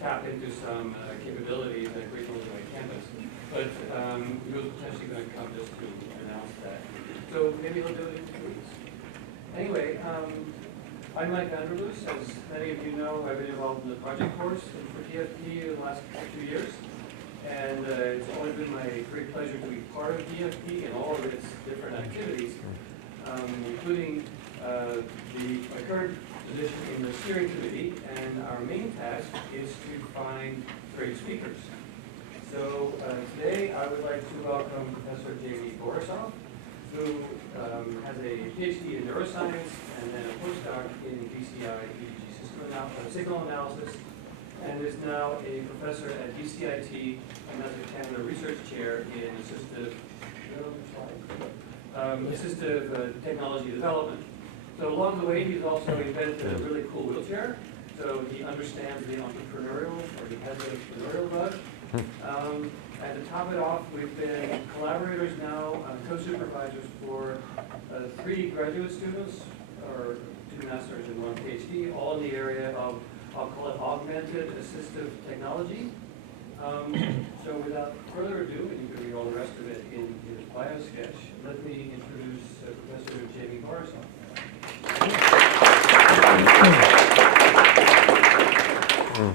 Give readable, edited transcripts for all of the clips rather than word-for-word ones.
tap into some capabilities that Great Northern White Campus. But he was potentially going to come just to announce that. So maybe he'll do it in 2 weeks. Anyway, I'm Mike Vanderloos. As many of you know, I've been involved in the project course for DFP in the last 2 years. And it's always been my great pleasure to be part of DFP and all of its different activities, including my current position in the steering committee. And our main task is to find great speakers. So today I would like to welcome Professor Jaimie Borisoff, who has a PhD in neuroscience and then a postdoc in BCI EEG signal analysis, and is now a professor at BCIT and has a Canada Research Chair in assistive technology development. So along the way, he's also invented a really cool wheelchair. So he understands the entrepreneurial, or he has the entrepreneurial bug. And to top it off, we've been collaborators now, co-supervisors for 3 graduate students, or 2 masters and 1 PhD, all in the area of, I'll call it augmented assistive technology. So without further ado, and you can read all the rest of it in his bio sketch, let me introduce Professor Jaimie Borisoff.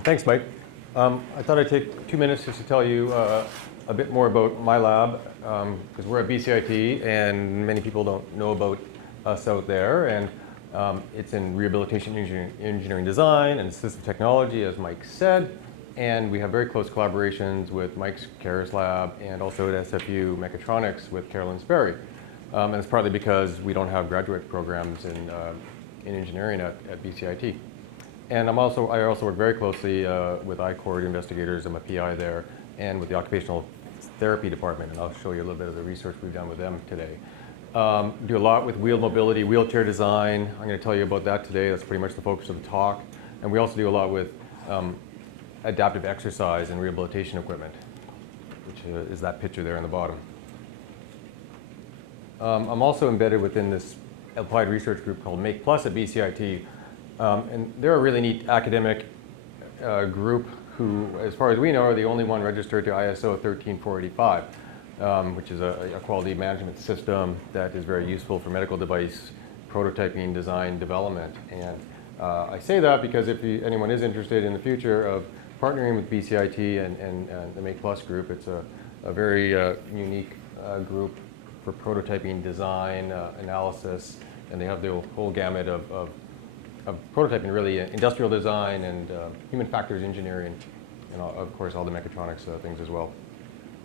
Thanks, Mike. I thought I'd take 2 minutes just to tell you a bit more about my lab, because we're at BCIT and many people don't know about us out there. And it's in rehabilitation engineering design and assistive technology, as Mike said. And we have very close collaborations with Mike's Karis lab and also at SFU Mechatronics with Carolyn Sperry. And it's partly because we don't have graduate programs in engineering at BCIT. And I also work very closely with I-Cord investigators. I'm a PI there, and with the occupational therapy department. And I'll show you a little bit of the research we've done with them today. Do a lot with wheel mobility, wheelchair design. I'm going to tell you about that today. That's pretty much the focus of the talk. And we also do a lot with adaptive exercise and rehabilitation equipment, which is that picture there in the bottom. I'm also embedded within this applied research group called Make Plus at BCIT. And they're a really neat academic group who, as far as we know, are the only one registered to ISO 13485, which is a quality management system that is very useful for medical device prototyping, design, development. And I say that because if anyone is interested in the future of partnering with BCIT and the Make Plus group, it's a very unique group for prototyping, design, analysis, and they have the whole gamut of prototyping, really, industrial design and human factors engineering, and of course all the mechatronics things as well.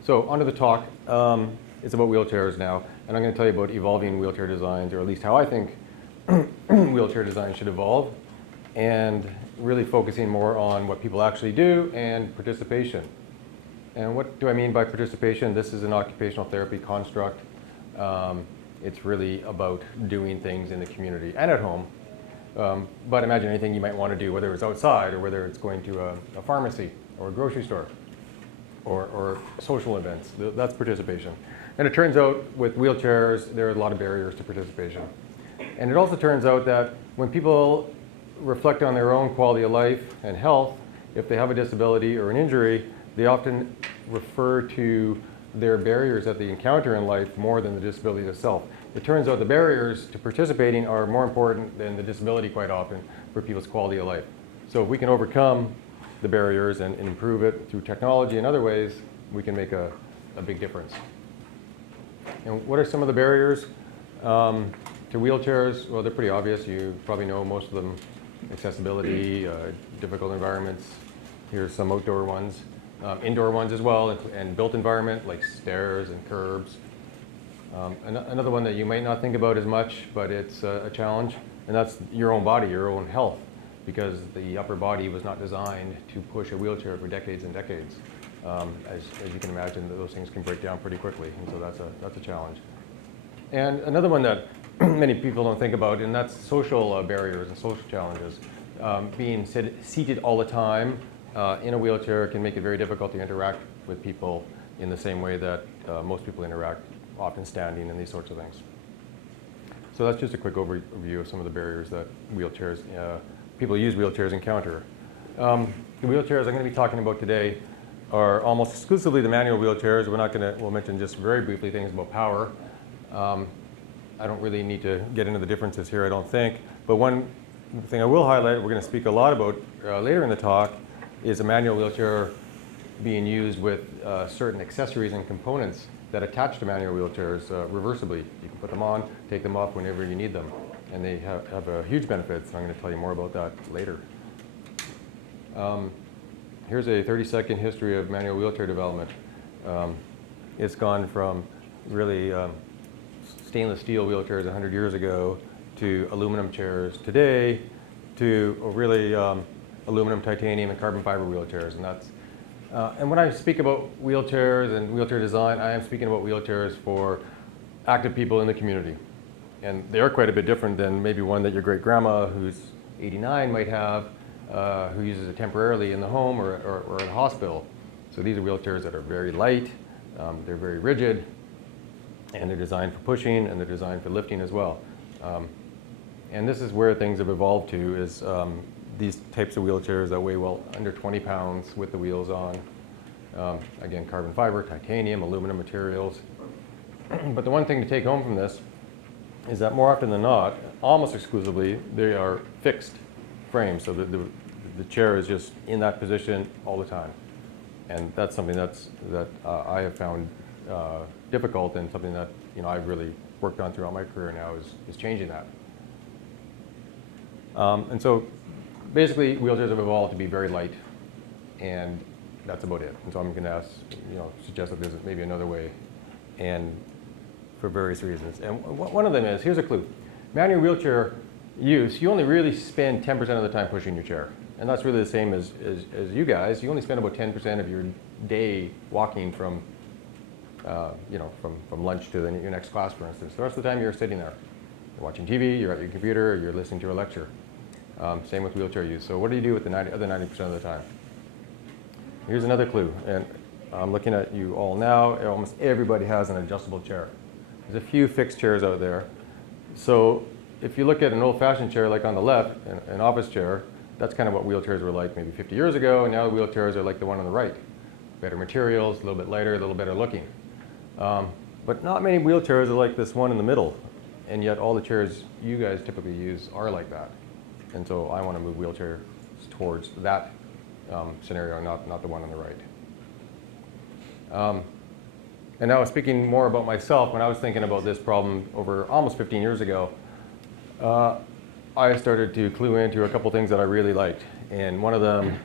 So onto the talk. It's about wheelchairs now, and I'm going to tell you about evolving wheelchair designs, or at least how I think wheelchair design should evolve, and really focusing more on what people actually do and participation. And what do I mean by participation? This is an occupational therapy construct. It's really about doing things in the community and at home. But imagine anything you might want to do, whether it's outside or whether it's going to a pharmacy or a grocery store or social events. That's participation. And it turns out with wheelchairs, there are a lot of barriers to participation. And it also turns out that when people reflect on their own quality of life and health, if they have a disability or an injury, they often refer to their barriers that they encounter in life more than the disability itself. It turns out the barriers to participating are more important than the disability quite often for people's quality of life. So if we can overcome the barriers and improve it through technology and other ways, we can make a big difference. And what are some of the barriers to wheelchairs? Well, they're pretty obvious. You probably know most of them. Accessibility, difficult environments. Here's some outdoor ones. Indoor ones as well, and built environment like stairs and curbs. Another one that you might not think about as much, but it's a challenge, and that's your own body, your own health, because the upper body was not designed to push a wheelchair for decades and decades. As you can imagine, those things can break down pretty quickly, and so that's a challenge. And another one that many people don't think about, and that's social barriers and social challenges. Being seated all the time in a wheelchair can make it very difficult to interact with people in the same way that most people interact, often standing and these sorts of things. So that's just a quick overview of some of the barriers that people who use wheelchairs encounter. The wheelchairs I'm going to be talking about today are almost exclusively the manual wheelchairs. We'll mention just very briefly things about power. I don't really need to get into the differences here, I don't think. But one thing I will highlight, we're going to speak a lot about later in the talk, is a manual wheelchair being used with certain accessories and components that attach to manual wheelchairs reversibly. You can put them on, take them off whenever you need them. And they have a huge benefits. I'm going to tell you more about that later. Here's a 30-second history of manual wheelchair development. It's gone from really stainless steel wheelchairs 100 years ago to aluminum chairs today to really aluminum, titanium, and carbon fiber wheelchairs. And when I speak about wheelchairs and wheelchair design, I am speaking about wheelchairs for active people in the community. And they are quite a bit different than maybe one that your great grandma, who's 89, might have, who uses it temporarily in the home or at a hospital. So these are wheelchairs that are very light, they're very rigid, and they're designed for pushing, and they're designed for lifting as well. And this is where things have evolved to, is these types of wheelchairs that weigh well under 20 pounds with the wheels on. Again, carbon fiber, titanium, aluminum materials. But the one thing to take home from this is that more often than not, almost exclusively, they are fixed frames. So the chair is just in that position all the time. And that's something that I have found difficult, and something that I've really worked on throughout my career now is changing that. And so basically wheelchairs have evolved to be very light, and that's about it. And so I'm going to suggest that there's maybe another way, and for various reasons. And one of them is, here's a clue. Manual wheelchair use, you only really spend 10% of the time pushing your chair. And that's really the same as you guys. You only spend about 10% of your day walking from lunch to your next class, for instance. The rest of the time you're sitting there. You're watching TV, you're at your computer, you're listening to a lecture. Same with wheelchair use. So what do you do with the other 90% of the time? Here's another clue. And I'm looking at you all now. Almost everybody has an adjustable chair. There's a few fixed chairs out there. So if you look at an old-fashioned chair like on the left, an office chair, that's kind of what wheelchairs were like maybe 50 years ago, and now the wheelchairs are like the one on the right. Better materials, a little bit lighter, a little better looking. But not many wheelchairs are like this one in the middle, and yet all the chairs you guys typically use are like that. And so I want to move wheelchairs towards that scenario, not the one on the right. And now speaking more about myself, when I was thinking about this problem over almost 15 years ago, I started to clue into a couple things that I really liked. And one of them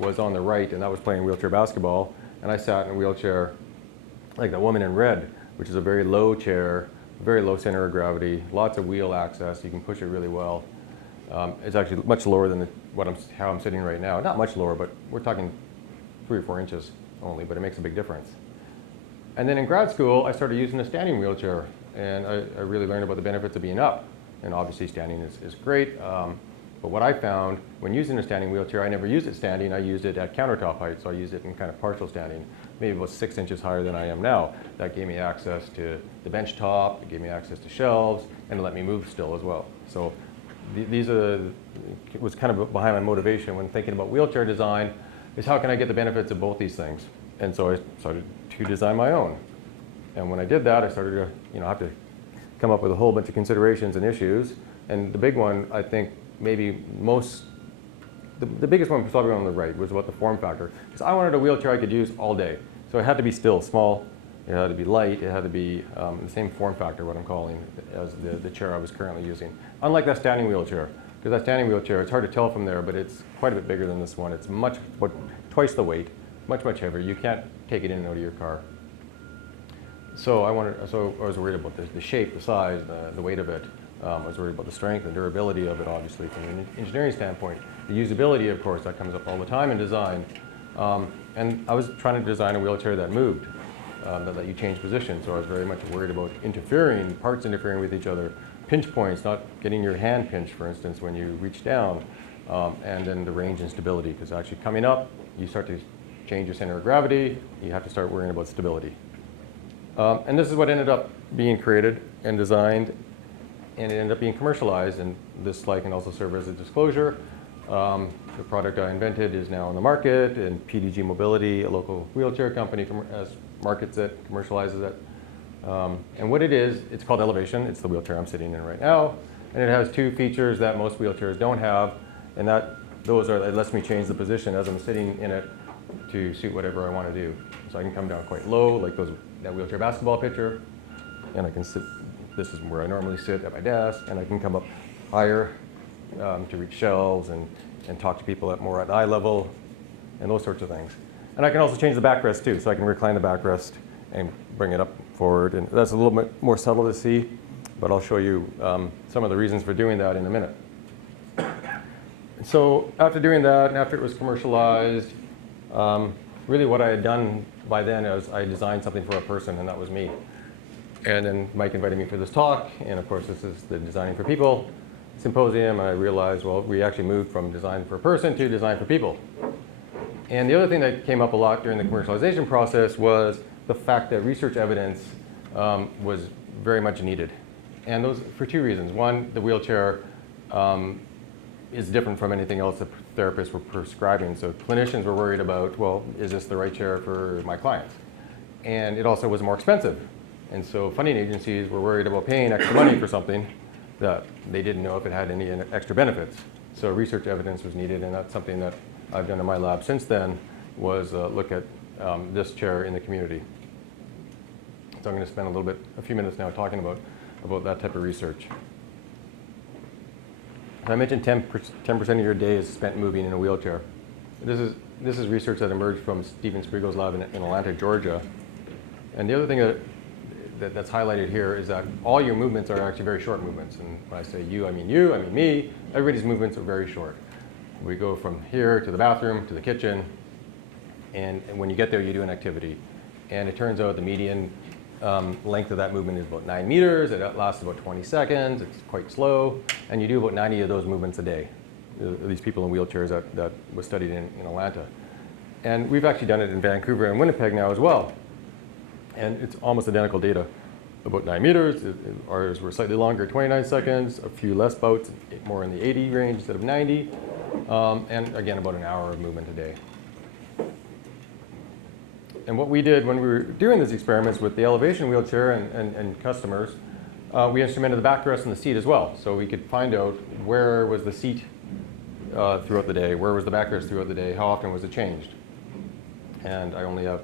was on the right, and that was playing wheelchair basketball. And I sat in a wheelchair like the woman in red, which is a very low chair, very low center of gravity, lots of wheel access. You can push it really well. It's actually much lower than how I'm sitting right now. Not much lower, but we're talking 3 or 4 inches only, but it makes a big difference. And then in grad school, I started using a standing wheelchair, and I really learned about the benefits of being up. And obviously standing is great, but what I found when using a standing wheelchair, I never used it standing, I used it at countertop height, so I used it in kind of partial standing, maybe about 6 inches higher than I am now. That gave me access to the bench top, it gave me access to shelves, and it let me move still as well. So it was kind of behind my motivation when thinking about wheelchair design, is how can I get the benefits of both these things? And so I started to design my own. And when I did that, I started to have to come up with a whole bunch of considerations and issues. And the big one, I think, maybe the biggest one was probably on the right, was about the form factor. Because I wanted a wheelchair I could use all day. So it had to be still small, it had to be light, it had to be the same form factor, what I'm calling, as the chair I was currently using. Unlike that standing wheelchair, because that standing wheelchair, it's hard to tell from there, but it's quite a bit bigger than this one. It's twice the weight, much heavier. You can't take it in and out of your car. So I was worried about the shape, the size, the weight of it. I was worried about the strength and durability of it, obviously, from an engineering standpoint. The usability, of course, that comes up all the time in design. And I was trying to design a wheelchair that moved, that let you change position. So I was very much worried about parts interfering with each other, pinch points, not getting your hand pinched, for instance, when you reach down, and then the range and stability, because actually coming up, you start to change your center of gravity, you have to start worrying about stability. And this is what ended up being created and designed, and it ended up being commercialized, and this slide can also serve as a disclosure. the product I invented is now on the market, and PDG Mobility, a local wheelchair company, markets it, commercializes it. And what it is, it's called Elevation. It's the wheelchair I'm sitting in right now. And it has two features that most wheelchairs don't have, and those are, it lets me change the position as I'm sitting in it to suit whatever I want to do. So I can come down quite low, like that wheelchair basketball picture, and I can sit, this is where I normally sit at my desk, and I can come up higher to reach shelves and talk to people more at eye level, and those sorts of things. And I can also change the backrest too, so I can recline the backrest and bring it up forward, and that's a little bit more subtle to see, but I'll show you some of the reasons for doing that in a minute. So after doing that, and after it was commercialized, really what I had done by then is I designed something for a person, and that was me. And then Mike invited me for this talk, and of course this is the Designing for People symposium, and I realized, well, we actually moved from design for a person to design for people. And the other thing that came up a lot during the commercialization process was the fact that research evidence was very much needed. And those for two reasons. One, the wheelchair is different from anything else that therapists were prescribing. So clinicians were worried about, well, is this the right chair for my clients? And it also was more expensive. And so funding agencies were worried about paying extra money for something that they didn't know if it had any extra benefits. So research evidence was needed, and that's something that I've done in my lab since then, was look at this chair in the community. So I'm going to spend a few minutes now talking about that type of research. I mentioned 10% of your day is spent moving in a wheelchair. This is research that emerged from Steven Sprigo's lab in Atlanta, Georgia. And the other thing that's highlighted here is that all your movements are actually very short movements. And when I say you, I mean me. Everybody's movements are very short. We go from here to the bathroom, to the kitchen, and when you get there, you do an activity. And it turns out the median length of that movement is about 9 meters. It lasts about 20 seconds. It's quite slow. And you do about 90 of those movements a day. These people in wheelchairs that was studied in Atlanta. And we've actually done it in Vancouver and Winnipeg now as well. And it's almost identical data. About 9 meters. Ours were slightly longer, 29 seconds. A few less bouts, more in the 80 range instead of 90. And again, about an hour of movement a day. And what we did when we were doing these experiments with the elevation wheelchair and customers, we instrumented the backrest and the seat as well. So we could find out where was the seat throughout the day, where was the backrest throughout the day, how often was it changed. And I only have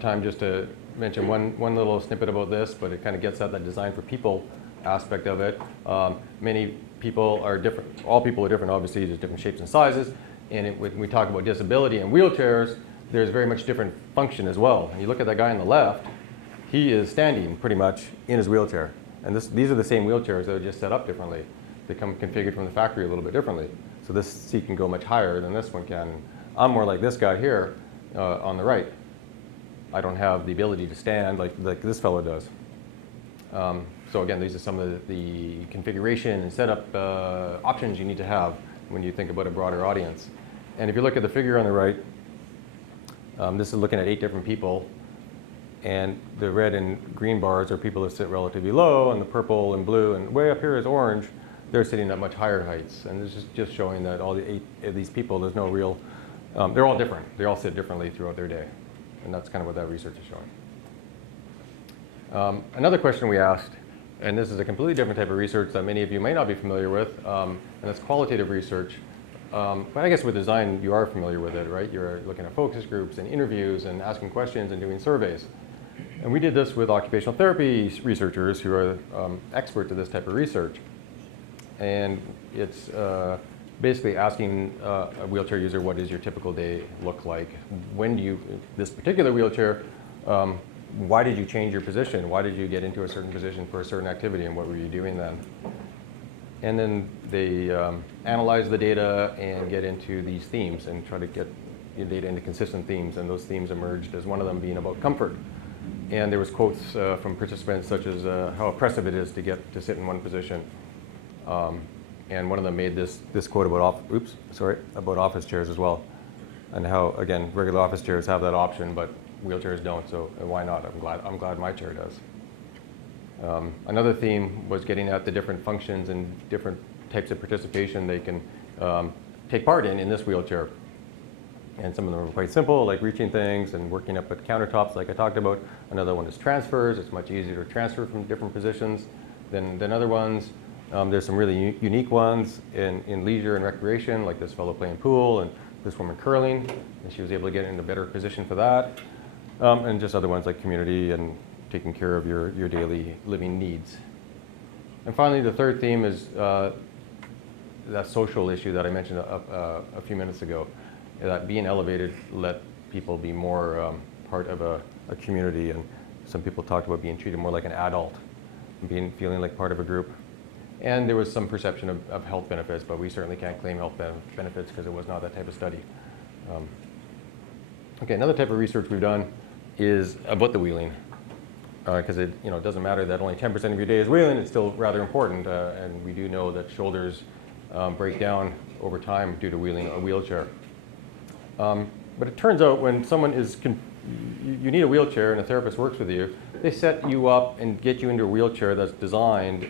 time just to mention one little snippet about this, but it kind of gets at that design for people aspect of it. Many people are different. All people are different, obviously. There's different shapes and sizes. And when we talk about disability and wheelchairs, there's very much different function as well. And you look at that guy on the left, he is standing pretty much in his wheelchair. And these are the same wheelchairs that are just set up differently. They come configured from the factory a little bit differently. So this seat can go much higher than this one can. I'm more like this guy here on the right. I don't have the ability to stand like this fellow does. So again, these are some of the configuration and setup options you need to have when you think about a broader audience. And if you look at the figure on the right, this is looking at 8 different people. And the red and green bars are people that sit relatively low, and the purple and blue and way up here is orange. They're sitting at much higher heights. And this is just showing that all the 8 of these people, there's no real, they're all different. They all sit differently throughout their day. And that's kind of what that research is showing. Another question we asked, and this is a completely different type of research that many of you may not be familiar with, and that's qualitative research. But I guess with design, you are familiar with it, right? You're looking at focus groups and interviews and asking questions and doing surveys. And we did this with occupational therapy researchers who are experts at this type of research. And it's basically asking a wheelchair user, what does your typical day look like? When do you, this particular wheelchair, why did you change your position? Why did you get into a certain position for a certain activity, and what were you doing then? And then they analyze the data and get into these themes and try to get the data into consistent themes. And those themes emerged as one of them being about comfort. And there was quotes from participants such as how oppressive it is to get to sit in one position. And one of them made this quote about about office chairs as well, and how, again, regular office chairs have that option, but wheelchairs don't. So why not? I'm glad my chair does. Another theme was getting at the different functions and different types of participation they can take part in this wheelchair. And some of them are quite simple, like reaching things and working up at countertops like I talked about. Another one is transfers. It's much easier to transfer from different positions than other ones. There's some really unique ones in leisure and recreation, like this fellow playing pool and this woman curling, and she was able to get in a better position for that. And just other ones like community and taking care of your daily living needs. And finally, the third theme is that social issue that I mentioned a few minutes ago, that being elevated let people be more part of a community, and some people talked about being treated more like an adult, feeling like part of a group. And there was some perception of health benefits, but we certainly can't claim health benefits because it was not that type of study. Okay, another type of research we've done is about the wheeling, because it doesn't matter that only 10% of your day is wheeling, it's still rather important, and we do know that shoulders break down over time due to wheeling a wheelchair. But it turns out when someone you need a wheelchair and a therapist works with you, they set you up and get you into a wheelchair that's designed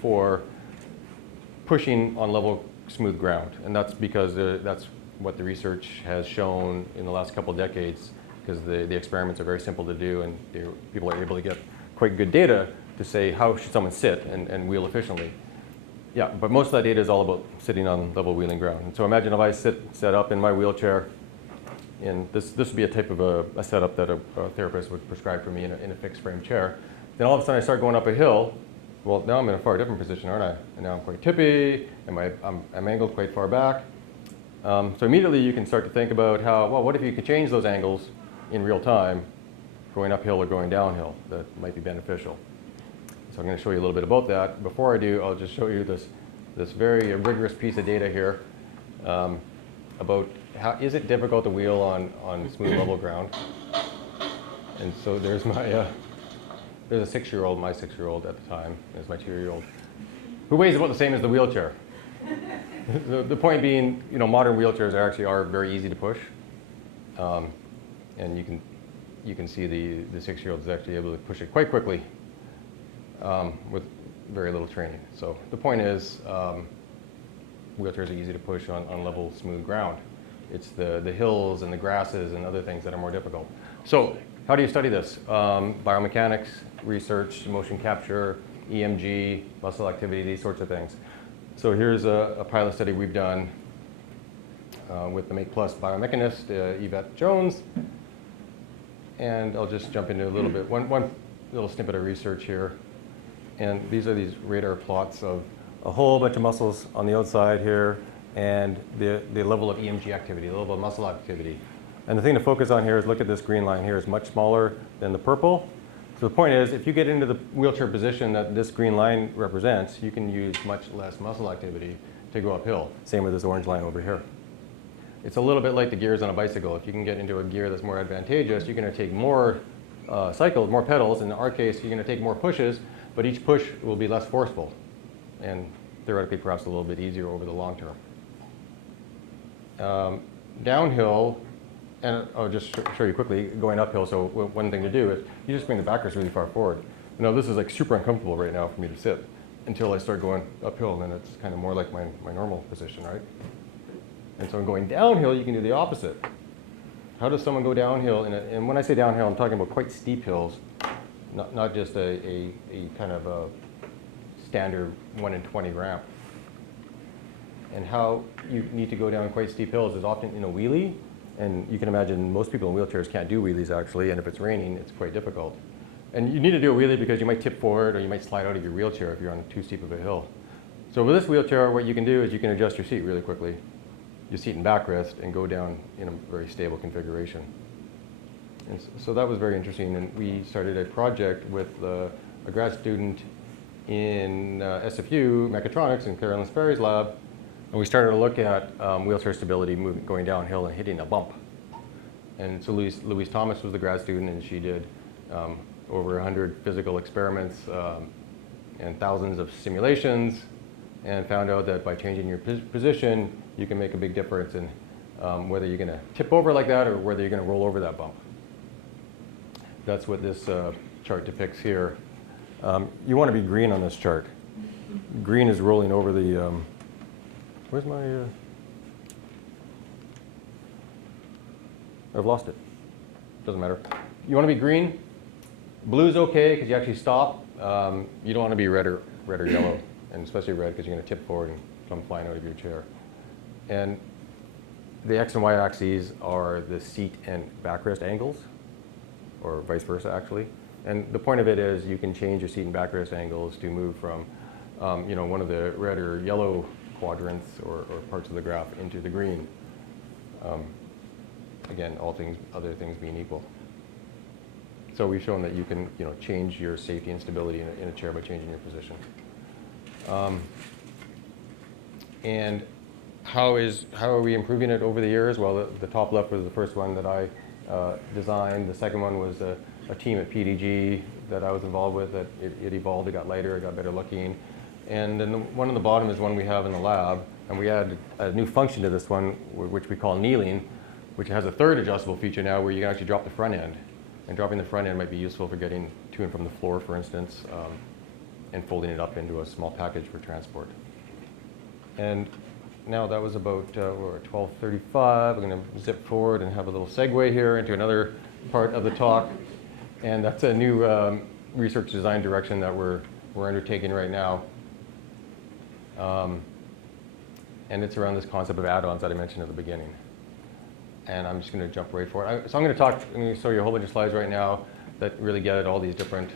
for pushing on level, smooth ground. And that's because that's what the research has shown in the last couple of decades, because the experiments are very simple to do, and people are able to get quite good data to say how should someone sit and wheel efficiently. Yeah, but most of that data is all about sitting on level wheeling ground. And so imagine if I set up in my wheelchair, and this would be a type of a setup that a therapist would prescribe for me in a fixed frame chair. Then all of a sudden I start going up a hill. Well, now I'm in a far different position, aren't I? And now I'm quite tippy, and I'm angled quite far back. So immediately you can start to think about what if you could change those angles in real time, going uphill or going downhill? That might be beneficial. So I'm going to show you a little bit about that. Before I do, I'll just show you this very rigorous piece of data here about how is it difficult to wheel on smooth level ground. And so there's there's a 6-year-old, my 6-year-old at the time, there's my 2-year-old, who weighs about the same as the wheelchair. The point being, modern wheelchairs are very easy to push, and you can see the 6-year-old is actually able to push it quite quickly with very little training. So the point is, wheelchairs are easy to push on level, smooth ground. It's the hills and the grasses and other things that are more difficult. So how do you study this? Biomechanics, research, motion capture, EMG, muscle activity, these sorts of things. So here's a pilot study we've done with the Make Plus biomechanist, Yvette Jones. And I'll just jump into a little bit, one little snippet of research here. And these are these radar plots of a whole bunch of muscles on the outside here, and the level of EMG activity, the level of muscle activity. And the thing to focus on here is look at this green line here. It's much smaller than the purple. So the point is, if you get into the wheelchair position that this green line represents, you can use much less muscle activity to go uphill. Same with this orange line over here. It's a little bit like the gears on a bicycle. If you can get into a gear that's more advantageous, you're going to take more cycles, more pedals. In our case, you're going to take more pushes, but each push will be less forceful and theoretically perhaps a little bit easier over the long term. Downhill, and I'll just show you quickly, going uphill. So one thing to do is you just bring the backrest really far forward. This is like super uncomfortable right now for me to sit until I start going uphill, and then it's kind of more like my normal position, right? And so going downhill, you can do the opposite. How does someone go downhill? And when I say downhill, I'm talking about quite steep hills, not just a kind of a standard 1 in 20 ramp. And how you need to go down quite steep hills is often in a wheelie. And you can imagine most people in wheelchairs can't do wheelies actually, and if it's raining, it's quite difficult. And you need to do a wheelie because you might tip forward or you might slide out of your wheelchair if you're on too steep of a hill. So with this wheelchair, what you can do is you can adjust your seat really quickly, your seat and backrest, and go down in a very stable configuration. And so that was very interesting, and we started a project with a grad student in SFU Mechatronics in Carolyn Sperry's lab. And we started to look at wheelchair stability going downhill and hitting a bump. And so Louise Thomas was the grad student, and she did over 100 physical experiments and thousands of simulations, and found out that by changing your position, you can make a big difference in whether you're going to tip over like that or whether you're going to roll over that bump. That's what this chart depicts here. You want to be green on this chart. Green is rolling over the... where's my... I've lost it. Doesn't matter. You want to be green? Blue's okay because you actually stop. You don't want to be red or yellow, and especially red because you're going to tip forward and come flying out of your chair. And the X and Y axes are the seat and backrest angles, or vice versa actually. And the point of it is you can change your seat and backrest angles to move from one of the red or yellow quadrants or parts of the graph into the green. Again, other things being equal. So we've shown that you can change your safety and stability in a chair by changing your position. And how are we improving it over the years? Well, the top left was the first one that I designed. The second one was a team at PDG that I was involved with. That it evolved, it got lighter, it got better looking. And then the one on the bottom is one we have in the lab. And we added a new function to this one, which we call kneeling, which has a third adjustable feature now where you can actually drop the front end. And dropping the front end might be useful for getting to and from the floor, for instance, and folding it up into a small package for transport. And now that was about we're at 12:35. I'm going to zip forward and have a little segue here into another part of the talk. And that's a new research design direction that we're undertaking right now. And it's around this concept of add-ons that I mentioned at the beginning. And I'm just going to jump right forward. So I'm going to show you a whole bunch of slides right now that really get at all these different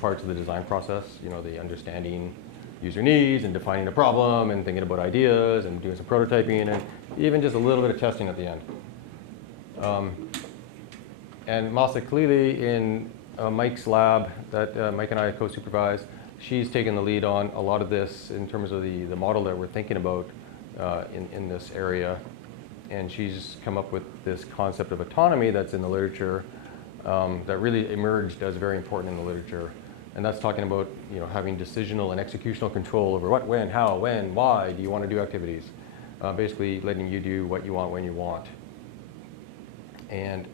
parts of the design process. The understanding user needs and defining a problem and thinking about ideas and doing some prototyping and even just a little bit of testing at the end. And Masa Kalili in Mike's lab that Mike and I co-supervise, she's taken the lead on a lot of this in terms of the model that we're thinking about in this area. And she's come up with this concept of autonomy that's in the literature that really emerged as very important in the literature. And that's talking about having decisional and executional control over what, when, how, when, why do you want to do activities. Basically letting you do what you want when you want. And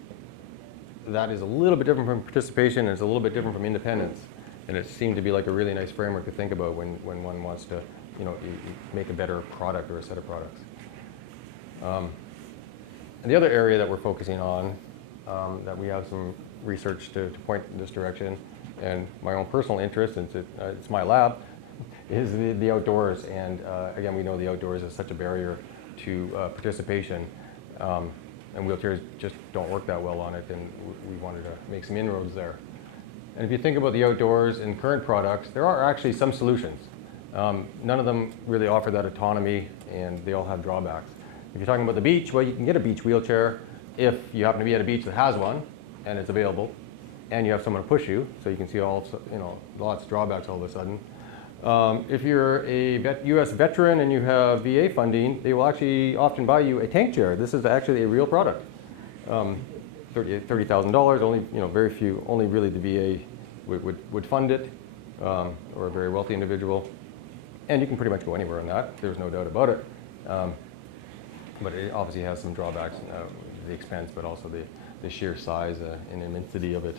that is a little bit different from participation, and it's a little bit different from independence. And it seemed to be like a really nice framework to think about when one wants to make a better product or a set of products. And the other area that we're focusing on, that we have some research to point in this direction, and my own personal interest, since it's my lab, is the outdoors. And again, we know the outdoors is such a barrier to participation, and wheelchairs just don't work that well on it, and we wanted to make some inroads there. And if you think about the outdoors in current products, there are actually some solutions. None of them really offer that autonomy, and they all have drawbacks. If you're talking about the beach, well, you can get a beach wheelchair if you happen to be at a beach that has one and it's available, and you have someone to push you, so you can see lots of drawbacks all of a sudden. If you're a U.S. veteran and you have VA funding, they will actually often buy you a tank chair. This is actually a real product. $30,000. Only very few. Only really the VA would fund it, or a very wealthy individual. And you can pretty much go anywhere on that. There's no doubt about it. But it obviously has some drawbacks, the expense, but also the sheer size and immensity of it.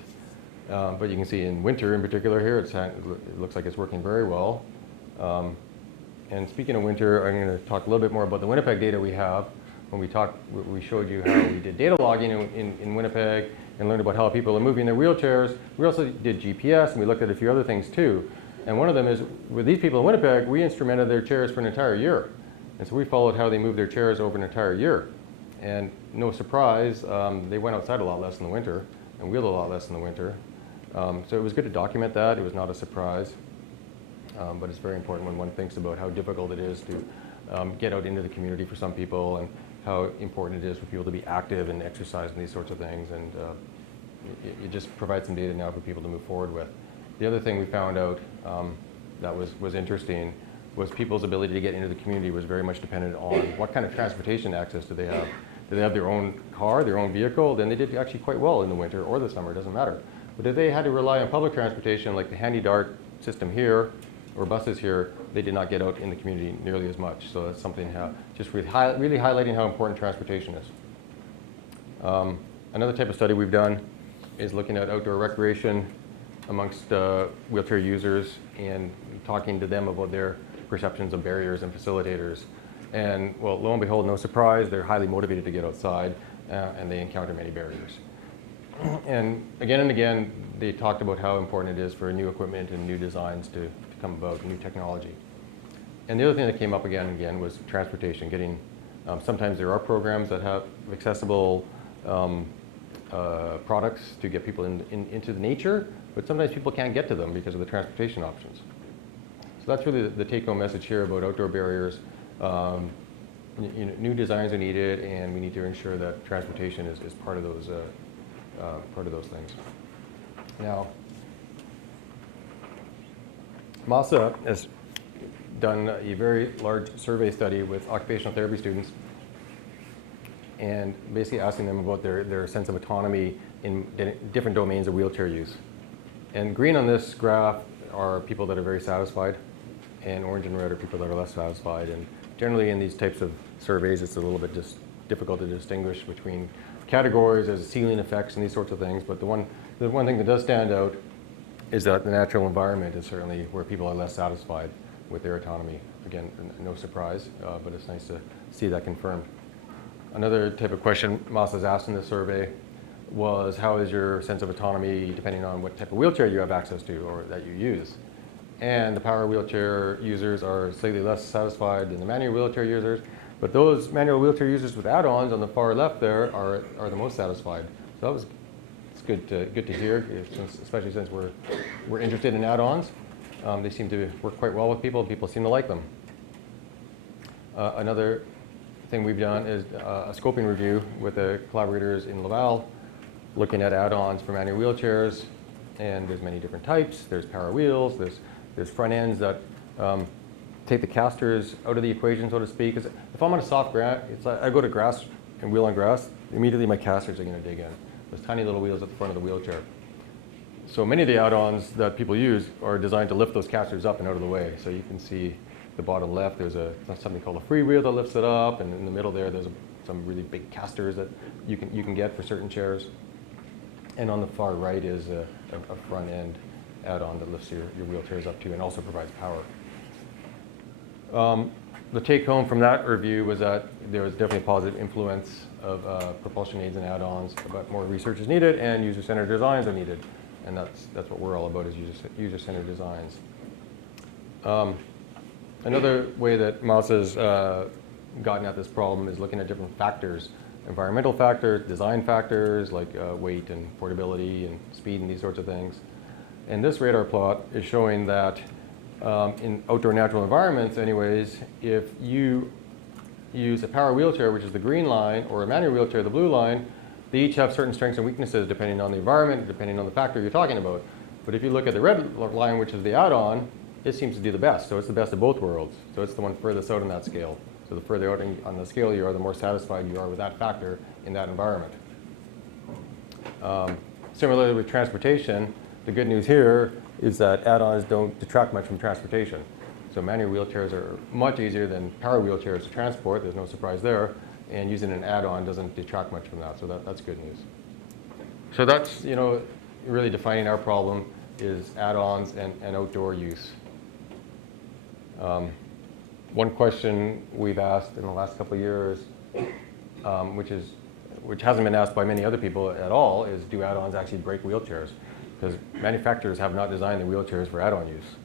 But you can see in winter in particular here, it looks like it's working very well. And speaking of winter, I'm going to talk a little bit more about the Winnipeg data we have. When we showed you how we did data logging in Winnipeg and learned about how people are moving their wheelchairs. We also did GPS, and we looked at a few other things too. And one of them is, with these people in Winnipeg, we instrumented their chairs for an entire year. And so we followed how they moved their chairs over an entire year. And no surprise, they went outside a lot less in the winter and wheeled a lot less in the winter. So it was good to document that. It was not a surprise. But it's very important when one thinks about how difficult it is to get out into the community for some people, and how important it is for people to be active and exercise and these sorts of things. And it just provides some data now for people to move forward with. The other thing we found out that was interesting was people's ability to get into the community was very much dependent on what kind of transportation access do they have. Do they have their own car, their own vehicle? Then they did actually quite well in the winter or the summer, it doesn't matter. But if they had to rely on public transportation like the Handy Dart system here or buses here, they did not get out in the community nearly as much. So that's something just really highlighting how important transportation is. Another type of study we've done is looking at outdoor recreation amongst wheelchair users and talking to them about their perceptions of barriers and facilitators. And well, lo and behold, no surprise, they're highly motivated to get outside. and they encounter many barriers. And again, they talked about how important it is for new equipment and new designs to come about, new technology. And the other thing that came up again and again was transportation. Sometimes there are programs that have accessible products to get people into the nature, but sometimes people can't get to them because of the transportation options. So that's really the take-home message here about outdoor barriers. New designs are needed, and we need to ensure that transportation is part of those things. Now, MASA has done a very large survey study with occupational therapy students, and basically asking them about their sense of autonomy in different domains of wheelchair use. And green on this graph are people that are very satisfied, and orange and red are people that are less satisfied. And generally in these types of surveys, it's a little bit just difficult to distinguish between categories. There's ceiling effects and these sorts of things, but the one thing that does stand out is that the natural environment is certainly where people are less satisfied with their autonomy. Again, no surprise, but it's nice to see that confirmed. Another type of question MASA's asked in this survey was, how is your sense of autonomy depending on what type of wheelchair you have access to or that you use? And the power wheelchair users are slightly less satisfied than the manual wheelchair users, but those manual wheelchair users with add-ons on the far left there are the most satisfied. So it's good to hear, especially since we're interested in add-ons. They seem to work quite well with people, and people seem to like them. Another thing we've done is a scoping review with the collaborators in Laval, looking at add-ons for manual wheelchairs, and there's many different types. There's power wheels, there's front ends that take the casters out of the equation, so to speak. 'Cause if I'm on a soft ground, it's like I go to grass and wheel on grass, immediately my casters are going to dig in. There's tiny little wheels at the front of the wheelchair. So many of the add-ons that people use are designed to lift those casters up and out of the way. So you can see the bottom left, there's something called a free wheel that lifts it up, and in the middle there's some really big casters that you can get for certain chairs. And on the far right is a front end add-on that lifts your wheelchairs up too and also provides power. The take home from that review was that there was definitely a positive influence of propulsion aids and add-ons, but more research is needed and user-centered designs are needed. And that's what we're all about, is user-centered designs. Another way that MASA's gotten at this problem is looking at different factors, environmental factors, design factors like weight and portability and speed and these sorts of things. And this radar plot is showing that in outdoor natural environments anyways, if you use a power wheelchair, which is the green line, or a manual wheelchair, the blue line, they each have certain strengths and weaknesses depending on the environment, depending on the factor you're talking about. But if you look at the red line, which is the add-on, it seems to do the best. So it's the best of both worlds. So it's the one furthest out on that scale. So the further out on the scale you are, the more satisfied you are with that factor in that environment. Similarly with transportation, the good news here is that add-ons don't detract much from transportation. So manual wheelchairs are much easier than power wheelchairs to transport. There's no surprise there. And using an add-on doesn't detract much from that. So that's good news. So that's, really defining our problem is add-ons and outdoor use. One question we've asked in the last couple of years, which hasn't been asked by many other people at all, is do add-ons actually break wheelchairs? Because manufacturers have not designed the wheelchairs for add-on use.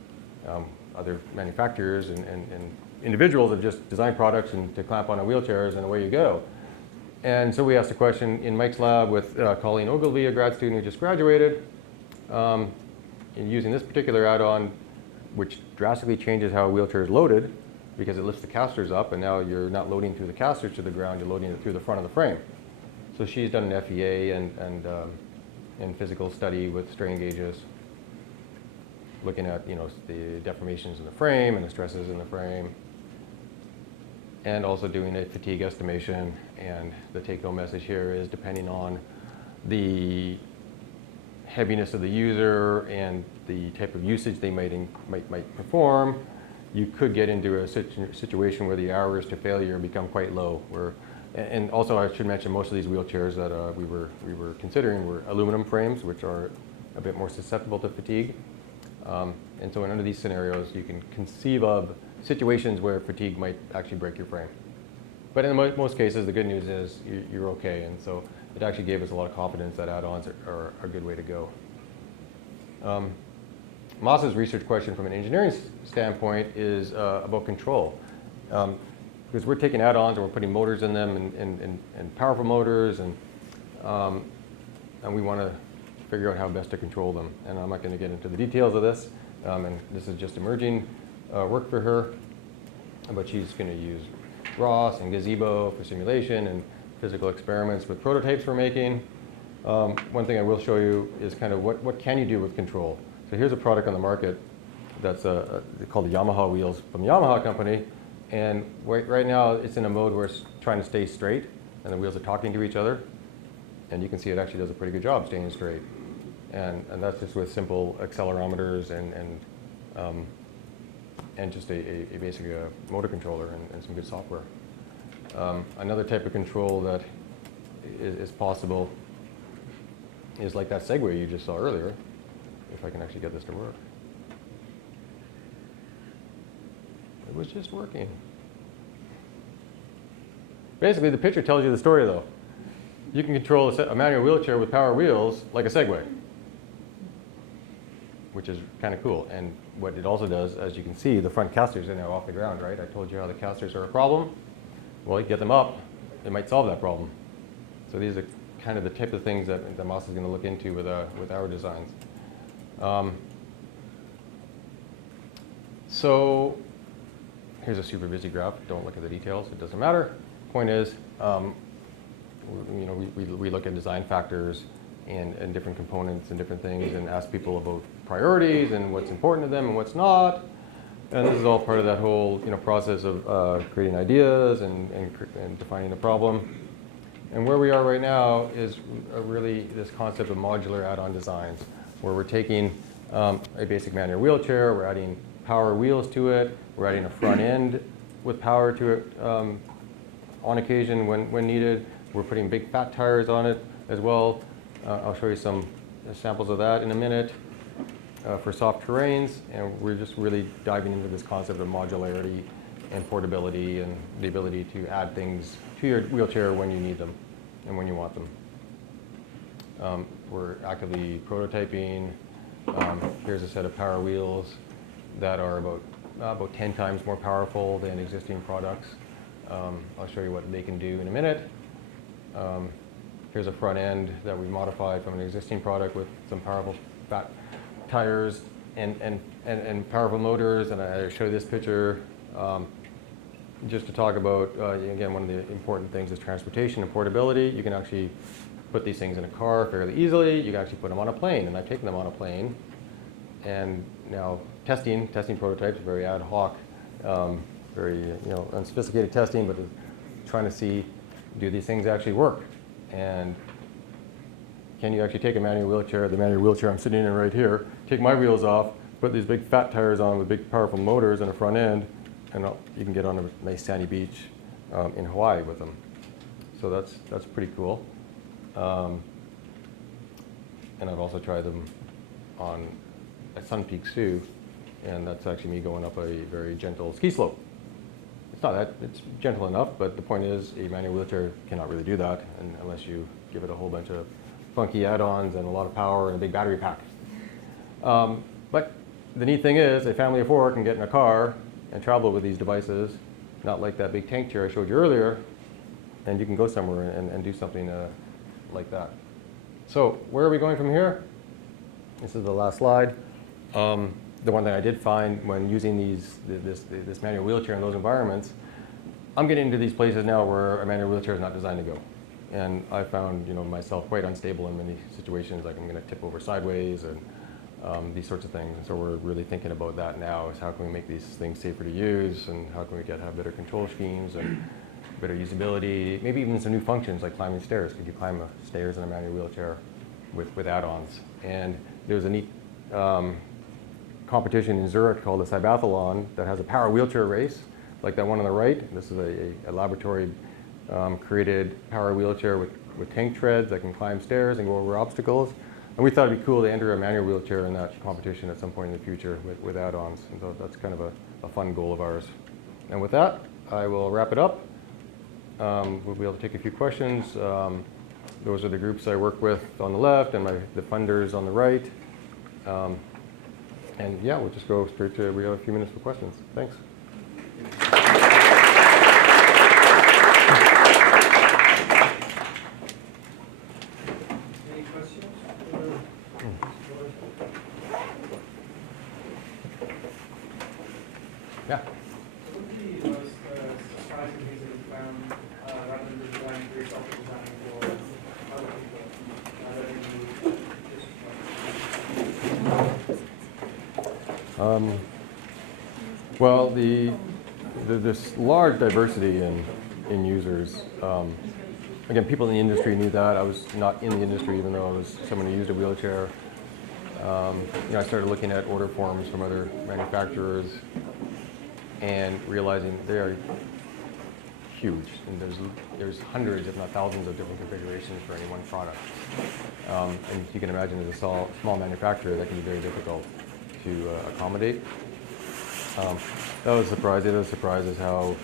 Other manufacturers and individuals have just designed products and to clamp onto wheelchairs and away you go. And so we asked a question in Mike's lab with Colleen Ogilvie, a grad student who just graduated, in using this particular add-on, which drastically changes how a wheelchair is loaded because it lifts the casters up, and now you're not loading through the casters to the ground, you're loading it through the front of the frame. So she's done an FEA and physical study with strain gauges, looking at the deformations in the frame and the stresses in the frame, and also doing a fatigue estimation. And the take-home message here is, depending on the heaviness of the user and the type of usage they might perform, you could get into a situation where the hours to failure become quite low. And also I should mention, most of these wheelchairs that we were considering were aluminum frames, which are a bit more susceptible to fatigue. And so in under these scenarios, you can conceive of situations where fatigue might actually break your frame. But in most cases, the good news is you're okay. And so it actually gave us a lot of confidence that add-ons are a good way to go. Moss's research question from an engineering standpoint is about control. Because we're taking add-ons and we're putting motors in them and powerful motors, and we want to figure out how best to control them. And I'm not going to get into the details of this, and this is just emerging work for her, but she's going to use ROS and Gazebo for simulation and physical experiments with prototypes we're making. One thing I will show you is kind of what can you do with control. So here's a product on the market that's called the Yamaha wheels from the Yamaha company. And right now it's in a mode where it's trying to stay straight and the wheels are talking to each other. And you can see it actually does a pretty good job staying straight. And that's just with simple accelerometers and just a basic motor controller and some good software. Another type of control that is possible is like that segue you just saw earlier, if I can actually get this to work. It was just working. Basically, the picture tells you the story, though. You can control a manual wheelchair with power wheels like a Segway, which is kind of cool. And what it also does, as you can see, the front casters are now off the ground, right? I told you how the casters are a problem. Well, you get them up, it might solve that problem. So these are kind of the type of things that Moss is going to look into with our designs. So here's a super busy graph. Don't look at the details. It doesn't matter. Point is, we look at design factors and different components and different things and ask people about priorities and what's important to them and what's not. And this is all part of that whole process of creating ideas and defining a problem. And where we are right now is really this concept of modular add-on designs, where we're taking a basic manual wheelchair, we're adding power wheels to it, we're adding a front end with power to it on occasion when needed. We're putting big fat tires on it as well. I'll show you some samples of that in a minute for soft terrains. And we're just really diving into this concept of modularity and portability and the ability to add things to your wheelchair when you need them and when you want them. We're actively prototyping. Here's a set of power wheels that are about 10 times more powerful than existing products. I'll show you what they can do in a minute. Here's a front end that we modified from an existing product with some powerful fat tires and powerful motors. And I show this picture just to talk about, again, one of the important things is transportation and portability. You can actually put these things in a car fairly easily. You can actually put them on a plane, and I've taken them on a plane. And now testing prototypes, very ad hoc, very unsophisticated testing, but trying to see, do these things actually work? And can you actually take a manual wheelchair, the manual wheelchair I'm sitting in right here, take my wheels off, put these big fat tires on with big powerful motors and a front end, and you can get on a nice sandy beach in Hawaii with them. So that's pretty cool. And I've also tried them on at Sun Peak Sioux, and that's actually me going up a very gentle ski slope. It's gentle enough, but the point is a manual wheelchair cannot really do that unless you give it a whole bunch of funky add-ons and a lot of power and a big battery pack. But the neat thing is a family of 4 can get in a car and travel with these devices, not like that big tank chair I showed you earlier, and you can go somewhere and do something like that. So where are we going from here? This is the last slide. The one thing I did find when using this manual wheelchair in those environments, I'm getting into these places now where a manual wheelchair is not designed to go. And I found myself quite unstable in many situations, like I'm going to tip over sideways and these sorts of things. And so we're really thinking about that now, is how can we make these things safer to use, and how can we have better control schemes and better usability, maybe even some new functions like climbing stairs. Could you climb stairs in a manual wheelchair with add-ons? And there's a neat competition in Zurich called the Cybathlon that has a power wheelchair race, like that one on the right. This is a laboratory created power wheelchair with tank treads that can climb stairs and go over obstacles. And we thought it'd be cool to enter a manual wheelchair in that competition at some point in the future with add-ons. And so that's kind of a fun goal of ours. And with that, I will wrap it up. we'll be able to take a few questions. Those are the groups I work with on the left and the funders on the right. And yeah, we'll just go straight to, we have a few minutes for questions. Thanks. Any questions? Yeah. What would be the most surprising things that you found rather than designing for yourself, designing for other people? Rather than Well, this large diversity in users. Again, people in the industry knew that. I was not in the industry, even though I was someone who used a wheelchair. I started looking at order forms from other manufacturers and realizing they are huge. And there's hundreds, if not thousands, of different configurations for any one product. And you can imagine as a small manufacturer, that can be very difficult to accommodate. That was a surprise. The other surprise is how,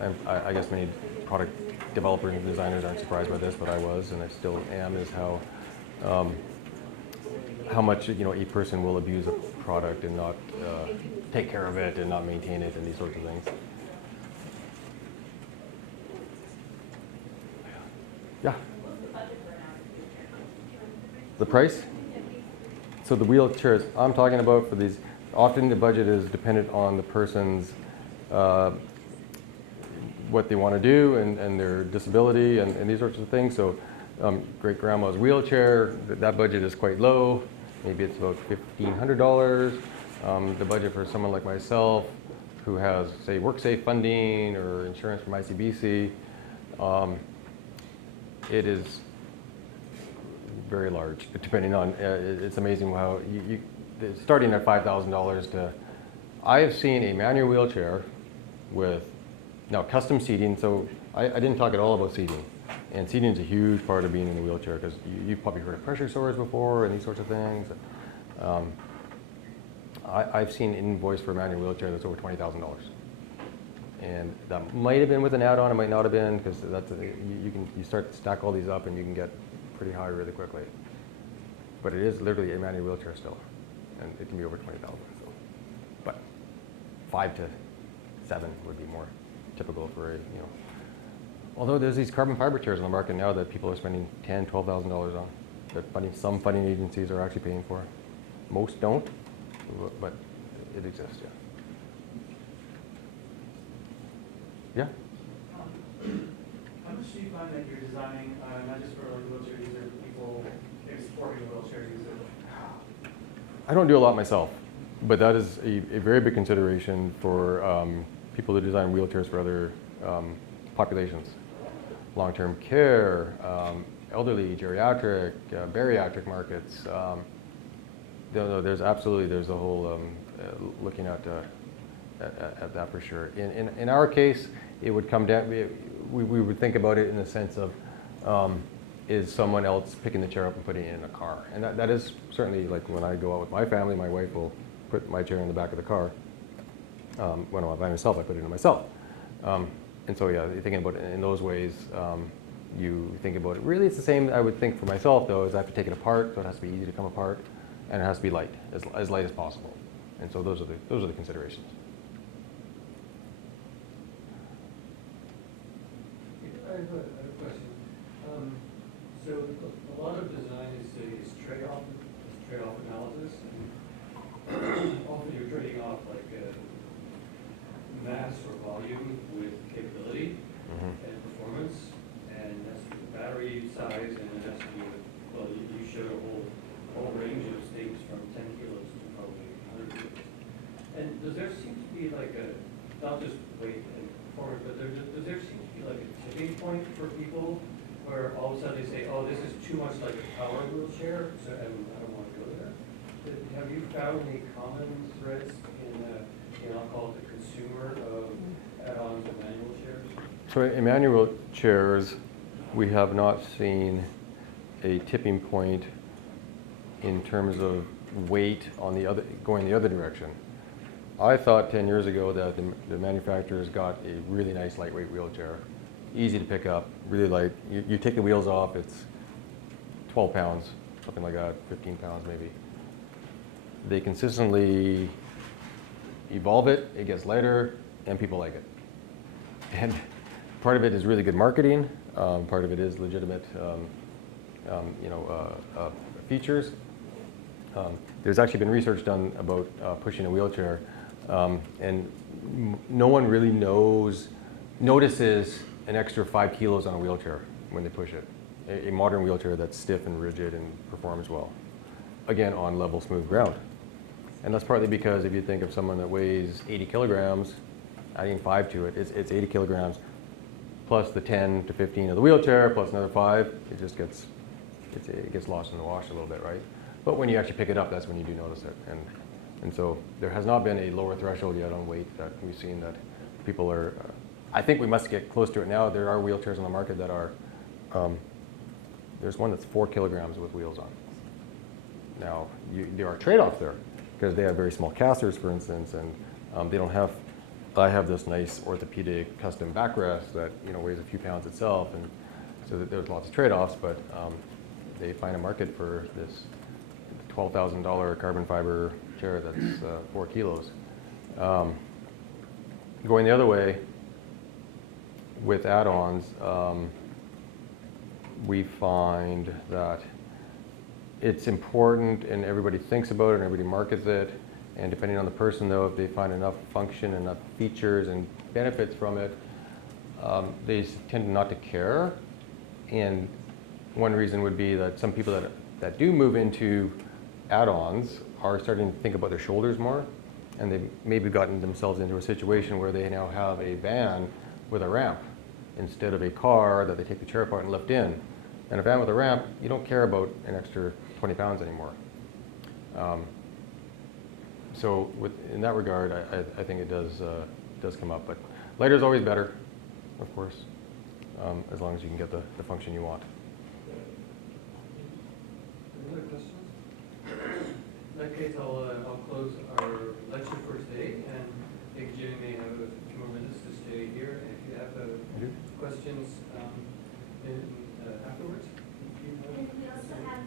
and I guess many product developers and designers aren't surprised by this, but I was, and I still am, is how much a person will abuse a product and not take care of it and not maintain it and these sorts of things. Yeah. The price? So the wheelchairs I'm talking about for these, often the budget is dependent on the person's what they want to do and their disability and these sorts of things. So great grandma's wheelchair, that budget is quite low. Maybe it's about $1,500. The budget for someone like myself who has, say, WorkSafe funding or insurance from ICBC, it is very large, depending on, it's amazing how starting at $5,000 to, I have seen a manual wheelchair with, now custom seating, so I didn't talk at all about seating. And seating is a huge part of being in a wheelchair because you've probably heard of pressure sores before and these sorts of things. I've seen an invoice for a manual wheelchair that's over $20,000. And that might have been with an add-on, it might not have been, because you start to stack all these up and you can get pretty high really quickly. But it is literally a manual wheelchair still, and it can be over $20,000. So. But 5 to 7 would be more typical for a, although there's these carbon fiber chairs on the market now that people are spending $10,000, $12,000 on, that some funding agencies are actually paying for. Most don't, but it exists, yeah. Yeah? How much do you find that you're designing, not just for like wheelchair user, people maybe supporting a wheelchair user? I don't do a lot myself, but that is a very big consideration for people who design wheelchairs for other populations. Long-term care, elderly, geriatric, bariatric markets. There's a whole looking at that for sure. In our case, it would come down, we would think about it in the sense of is someone else picking the chair up and putting it in a car. And that is certainly, like when I go out with my family, my wife will put my chair in the back of the car. When I'm by myself, I put it in myself. And so yeah, you're thinking about it in those ways. You think about it, really it's the same I would think for myself though, is I have to take it apart, so it has to be easy to come apart, and it has to be light, as light as possible. And so those are the considerations. I have a question. So a lot of design is trade-off analysis. And often you're trading off like mass or volume with capability and performance, and it has to be the battery size, and it has to be well, you showed a whole range of states from 10 kilos to probably 100 kilos. And does there seem to be like not just weight and performance, but does there seem to be like a tipping point for people where all of a sudden they say, oh, this is too much like a power wheelchair, so, and I don't want to go there? Have you found any common threads in I'll call it the consumer of add-ons and manual chairs? So in manual chairs, we have not seen a tipping point in terms of weight on going the other direction. I thought 10 years ago that the manufacturers got a really nice lightweight wheelchair, easy to pick up, really light. You take the wheels off, it's 12 pounds, something like that, 15 pounds maybe. They consistently evolve it, it gets lighter, and people like it. And part of it is really good marketing, part of it is legitimate features. There's actually been research done about pushing a wheelchair, and no one really notices an extra 5 kilos on a wheelchair when they push it. A modern wheelchair that's stiff and rigid and performs well. Again, on level, smooth ground. And that's partly because if you think of someone that weighs 80 kilograms, adding 5 to it, it's 80 kilograms plus the 10 to 15 of the wheelchair plus another 5, it just gets, it gets lost in the wash a little bit, right? But when you actually pick it up, that's when you do notice it. And so there has not been a lower threshold yet on weight that we've seen that people are, I think we must get close to it now. There are wheelchairs on the market that are, there's one that's 4 kilograms with wheels on. Now, there are trade-offs there because they have very small casters, for instance, and they don't have, I have this nice orthopedic custom backrest that weighs a few pounds itself, and so there's lots of trade-offs, but they find a market for this $12,000 carbon fiber chair that's 4 kilos. Going the other way, with add-ons, we find that it's important and everybody thinks about it and everybody markets it, and depending on the person though, if they find enough function, enough features and benefits from it, they tend not to care. And one reason would be that some people that do move into add-ons are starting to think about their shoulders more, and they've maybe gotten themselves into a situation where they now have a van with a ramp instead of a car that they take the chair apart and lift in. And a van with a ramp, you don't care about an extra 20 pounds anymore. So in that regard, I think it does come up. But lighter is always better, of course, as long as you can get the function you want. Any other questions? In that case, I'll close our lecture for today, and I think Jaimie may have a few more minutes to stay here. And if you have questions afterwards. And we also have